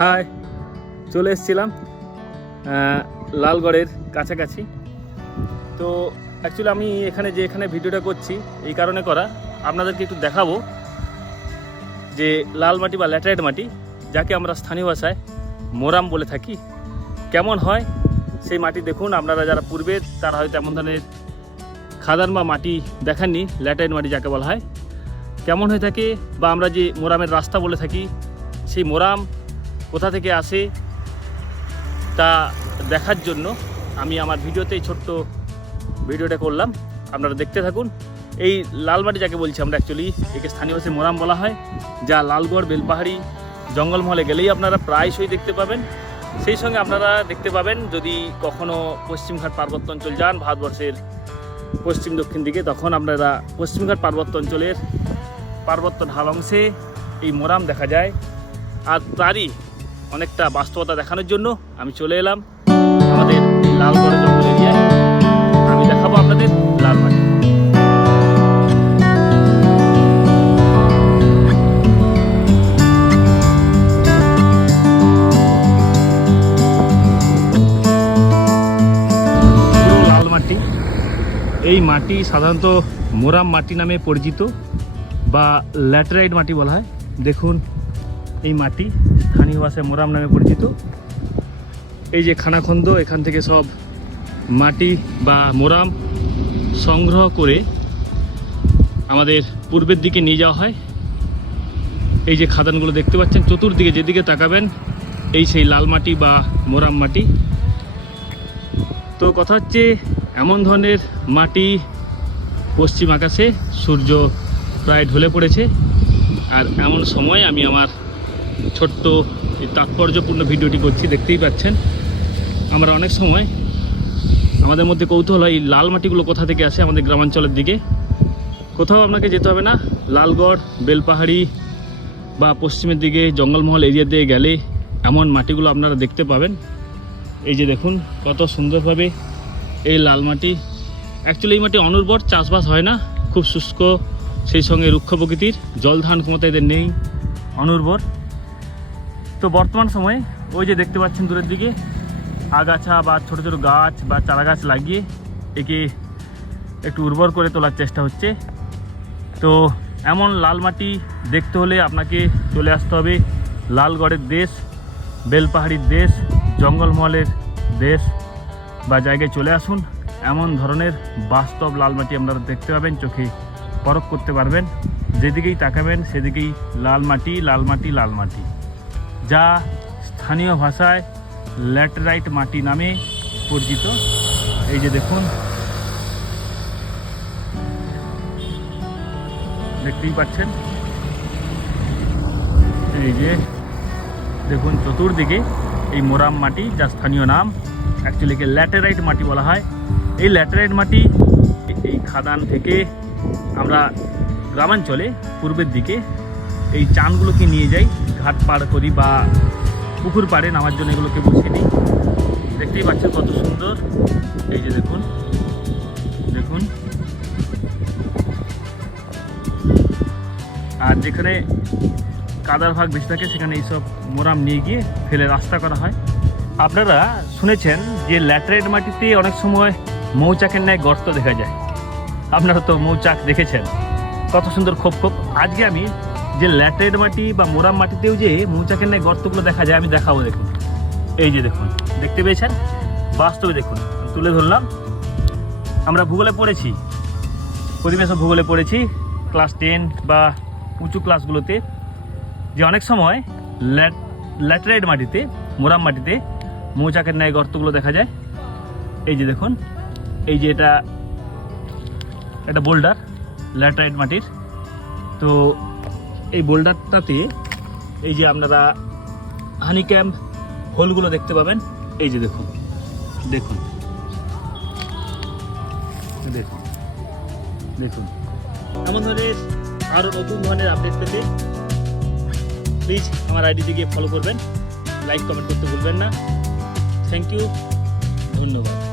High, চলে এসেছিলাম লালগড়ের কাছাকাছি। তো অ্যাকচুয়ালি আমি এখানে যে এখানে ভিডিওটা করছি, এই কারণে করা। আপনাদেরকে একটু দেখাবো যে লাল মাটি বা ল্যাটারাইট মাটি, যাকে আমরা স্থানীয় ভাষায় মোরাম বলে থাকি, কেমন হয়? সেই মাটি দেখুন, আপনারা যারা পূর্বে, তারা হয়তো এমন ধরনের খাদান বা মাটি দেখাননি, ল্যাটারাইট মাটি যাকে বলা হয়। কেমন হয়ে থাকে বা আমরা যে মোরামের রাস্তা বলে থাকি, সেই মোরাম কোথা থেকে আসে তা দেখার জন্য আমি আমার ভিডিওতে এই ছোট্ট ভিডিওটা করলাম। আপনারা দেখতে থাকুন। এই লালমাটি যাকে বলছি আমরা অ্যাকচুয়ালি একে স্থানীয় ভাষায় মোরাম বলা হয়, যা লালগড়, বেলপাহাড়ি জঙ্গলমহলে গেলেই আপনারা প্রায়শই দেখতে পাবেন। সেই সঙ্গে আপনারা দেখতে পাবেন, যদি কখনো পশ্চিমঘাট পার্বত্য অঞ্চল যান, ভারতবর্ষের পশ্চিম দক্ষিণ দিকে, তখন আপনারা পশ্চিমঘাট পার্বত্য অঞ্চলের পার্বত্য ঢাল অংশে এই মোরাম দেখা যায়। আর তারই অনেকটা বাস্তবতা দেখানোর জন্য আমি চলে এলাম আমাদের লালগড় জঙ্গল এরিয়ায় আমি দেখাবো আপনাদের লাল মাটি লাল মাটি। এই মাটি সাধারণত মোরাম মাটি নামে পরিচিত বা ল্যাটেরাইট মাটি বলা হয়। দেখুন এই মাটি। স্থানীয় ভাষায় মোরাম নামে পরিচিত। এই যে খানাখন্দ, এখান থেকে সব মাটি বা মোরাম সংগ্রহ করে আমাদের পূর্বের দিকে নিয়ে যাওয়া হয়। এই যে খাদানগুলো দেখতে পাচ্ছেন, চতুর্দিকে যেদিকে তাকাবেন, এই সেই লাল মাটি বা মোরাম মাটি। তো কথা হচ্ছে, এমন ধরনের মাটি পশ্চিম আকাশে সূর্য প্রায় ঢলে পড়েছে। আর এমন সময় আমি আমার ছোট্ট এই তাৎপর্যপূর্ণ ভিডিওটি করছি, দেখতেই পাচ্ছেন। আমরা অনেক সময় আমাদের মধ্যে কৌতূহল হয়, এই লাল মাটিগুলো কোথা থেকে আসে আমাদের গ্রামাঞ্চলের দিকে। কোথাও আপনাকে যেতে হবে না, লালগড়, বেলপাহাড়ি বা পশ্চিমের দিকে, জঙ্গলমহল এরিয়া দিয়ে গেলে এমন মাটিগুলো আপনারা দেখতে পাবেন। এই যে দেখুন, কত সুন্দরভাবে এই লাল মাটি। অ্যাকচুয়ালি এই মাটি অনুর্বর, চাষবাস হয় না, খুব শুষ্ক, সেই সঙ্গে রুক্ষ প্রকৃতির। জল ধান ক্ষমতা এদের নেই, অনুর্বর। তো বর্তমান সময়ে ওই যে দেখতে পাচ্ছেন দূরের দিকে, আগাছা বা ছোট ছোট গাছ বা চারা গাছ লাগিয়ে একে একটু উর্বর করে তোলার চেষ্টা হচ্ছে। তো এমন লাল মাটি দেখতে হলে আপনাকে চলে আসতে হবে লালগড়ের দেশ, বেলপাহাড়ির দেশ, জঙ্গলমহলের দেশ বা জায়গায় চলে আসুন। এমন ধরনের বাস্তব লাল মাটি আপনারা দেখতে পাবেন, চোখে পরখ করতে পারবেন। যেদিকেই তাকাবেন, সেদিকেই লাল মাটি লাল মাটি লাল মাটি। যা স্থানীয় ভাষায় ল্যাটেরাইট মাটি নামে পরিচিত। এই যে দেখুন। দেখতেই পাচ্ছেন? এই যে দেখুন চতুর্দিকে এই মোরাম মাটি যা স্থানীয় নাম অ্যাকচুয়ালিকে ল্যাটেরাইট মাটি বলা হয়। এই ল্যাটেরাইট মাটি এই খাদান থেকে আমরা গ্রামাঞ্চলে পূর্বের দিকে এই চানগুলোকে নিয়ে যাই। ঘাট পার করি বা পুকুর পাড়ে নামার জন্য এগুলোকে বসিয়ে নিই। দেখতেই পাচ্ছেন কত সুন্দর। এই যে দেখুন দেখুন। আর যেখানে কাদার ভাগ বেশি থাকে, সেখানে এইসব মোরাম নিয়ে গিয়ে ফেলে রাস্তা করা হয়। আপনারা শুনেছেন যে ল্যাটারাইট মাটিতে অনেক সময় মৌচাকের ন্যায় গর্ত দেখা যায়। আপনারা তো মৌচাক দেখেছেন। কত সুন্দর খোপ খোপ আজকে আমি যে ল্যাটারাইট মাটি বা মোরাম মাটিতেও যে মৌচাকের ন্যায় গর্তগুলো দেখা যায়, আমি দেখাবো দেখুন। এই যে দেখুন, দেখতে পেয়েছেন? বাস্তবে দেখুন, তুলে ধরলাম। আমরা ভূগোলে পড়েছি পরিবেশ ভূগোলে পড়েছি, ক্লাস টেন বা উঁচু ক্লাসগুলোতে, যে অনেক সময় ল্যাট, ল্যাটেরাইট মাটিতে, মোরাম মাটিতে মৌচাকের ন্যায় গর্তগুলো দেখা যায়। এই যে দেখুন, এই যে এটা একটা বোল্ডার ল্যাটেরাইট মাটির। তো এই বোল্ডারটাতে এই যে আপনারা হানি ক্যাম্প হোলগুলো দেখতে পাবেন, এই যে দেখুন দেখুন দেখুন দেখুন। এমন ধরনের আরও নতুন ধরনের আপডেট পেতে প্লিজ আমার আইডিতে গিয়ে ফলো করবেন লাইক কমেন্ট করতে ভুলবেন না। থ্যাংক ইউ ধন্যবাদ।